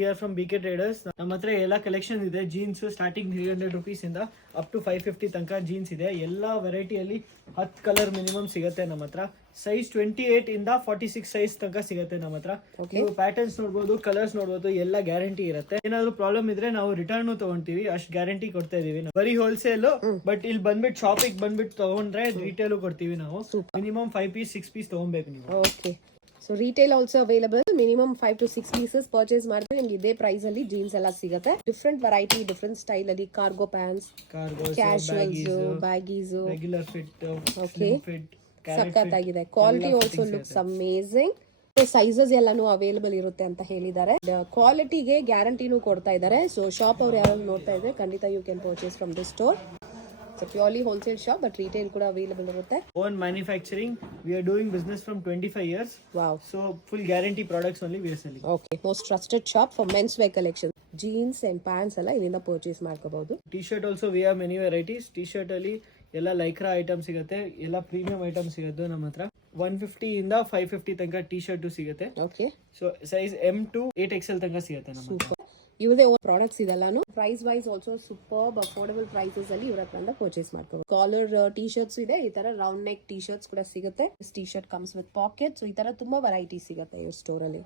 We are from BK Traders. ನಮ್ಮ ಹತ್ರ ಎಲ್ಲ ಕಲೆಕ್ಷನ್ ಇದೆ. ಜೀನ್ಸ್ ಸ್ಟಾರ್ಟಿಂಗ್ 300 rupees ಇಂದ ಅಪ್ ಟು 550 ತನಕ ಜೀನ್ಸ್ ಇದೆ. ಎಲ್ಲ ವೆರೈಟಿಯಲ್ಲಿ 10 ಕಲರ್ ಮಿನಿಮಮ್ ಸಿಗುತ್ತೆ ನಮ್ಮ ಹತ್ರ. ಸೈಜ್ 28 ಇಂದ 46 ಸೈಜ್ ತನಕ ಸಿಗುತ್ತೆ ನಮ್ಮ ಹತ್ರ. ನೀವು ಪ್ಯಾಟರ್ನ್ಸ್ ನೋಡಬಹುದು, ಕಲರ್ಸ್ ನೋಡಬಹುದು, ಎಲ್ಲ ಗ್ಯಾರಂಟಿ ಇರುತ್ತೆ. ಏನಾದ್ರು ಪ್ರಾಬ್ಲಮ್ ಇದ್ರೆ ನಾವು ರಿಟರ್ನ್ ತಗೊಂತೀವಿ, ಅಷ್ಟು ಗ್ಯಾರಂಟಿ ಕೊಡ್ತಾ ಇದೀವಿ. ಬರೀ ಹೋಲ್ಸೇಲ್, ಬಟ್ ಇಲ್ಲಿ ಬಂದ್ಬಿಟ್ಟು ಶಾಪಿಗೆ ಬಂದ್ಬಿಟ್ಟು ತಗೊಂಡ್ರೆ ರಿಟೇಲ್ ಕೊಡ್ತೀವಿ ನಾವು. ಮಿನಿಮಮ್ 5 ಪೀಸ್ 6 ಪೀಸ್ ತಗೊಬೇಕು ನೀವು. Okay, so retail also available. Minimum 5 to 6 pieces purchase ಮಾಡಿದ್ರೆ ನಿಮ್ಗೆ ಇದೇ ಪ್ರೈಸ್ ಅಲ್ಲಿ ಜೀನ್ಸ್ ಎಲ್ಲ ಸಿಗುತ್ತೆ. ಡಿಫ್ರೆಂಟ್ ವೆರೈಟಿ, ಡಿಫ್ರೆಂಟ್ ಸ್ಟೈಲ್ ಅಲ್ಲಿ cargo pants, casuals, baggies, regular fit, okay, ಸಖತ್ತಾಗಿದೆ. Quality also looks amazing. Sizes ಎಲ್ಲಾನು ಅವೈಲಬಲ್ ಇರುತ್ತೆ ಅಂತ ಹೇಳಿದ್ದಾರೆ. ಕ್ವಾಲಿಟಿಗೆ ಗ್ಯಾರಂಟಿನೂ ಕೊಡ್ತಾ ಇದ್ದಾರೆ. ಸೊ ಶಾಪ್ ಅವ್ರು ಯಾರು ನೋಡ್ತಾ ಇದ್ರೆ ಖಂಡಿತ you can purchase from this store. Purely wholesale shop, but retail kuda available irutte. Own manufacturing. We are doing business from 25 years. Wow. So full guarantee products only we are selling. Okay. Most trusted shop for men's wear collection. Jeans and pants alla ilinda purchase ಮಾಡ್ಕೋಬಹುದು. T-shirt also we have many varieties. T-shirt ಅಲ್ಲಿ ಎಲ್ಲ Lycra item ಸಿಗುತ್ತೆ, ಎಲ್ಲ premium item ಸಿಗುತ್ತೆ ನಮ್ಮ ಹತ್ರ. 150 ಇಂದ 550 ತನಕ T-shirt ಸಿಗುತ್ತೆ. Okay. So size M to 8XL ತನಕ ಸಿಗುತ್ತೆ ನಮ್ಮ ಹತ್ರ. ಇವದೇ ಪ್ರಾಡಕ್ಟ್ಸ್ ಇದೆಲ್ಲಾನು price wise also superb affordable prices ಅಲ್ಲಿ ಇವ್ರ ಹತ್ರ ಪರ್ಚೇಸ್ ಮಾಡ್ಕೋಬಹುದು. ಕಾಲರ್ ಟಿ ಶರ್ಟ್ಸ್ ಇದೆ, ಈ ತರ ರೌಂಡ್ ನೆಕ್ ಟಿ ಶರ್ಟ್ಸ್ ಕೂಡ ಸಿಗುತ್ತೆ. T shirt comes with packet. So ಈ ತರ ತುಂಬಾ ವೆರೈಟಿ ಸಿಗುತ್ತೆ ಈ ಸ್ಟೋರ್ ಅಲ್ಲಿ.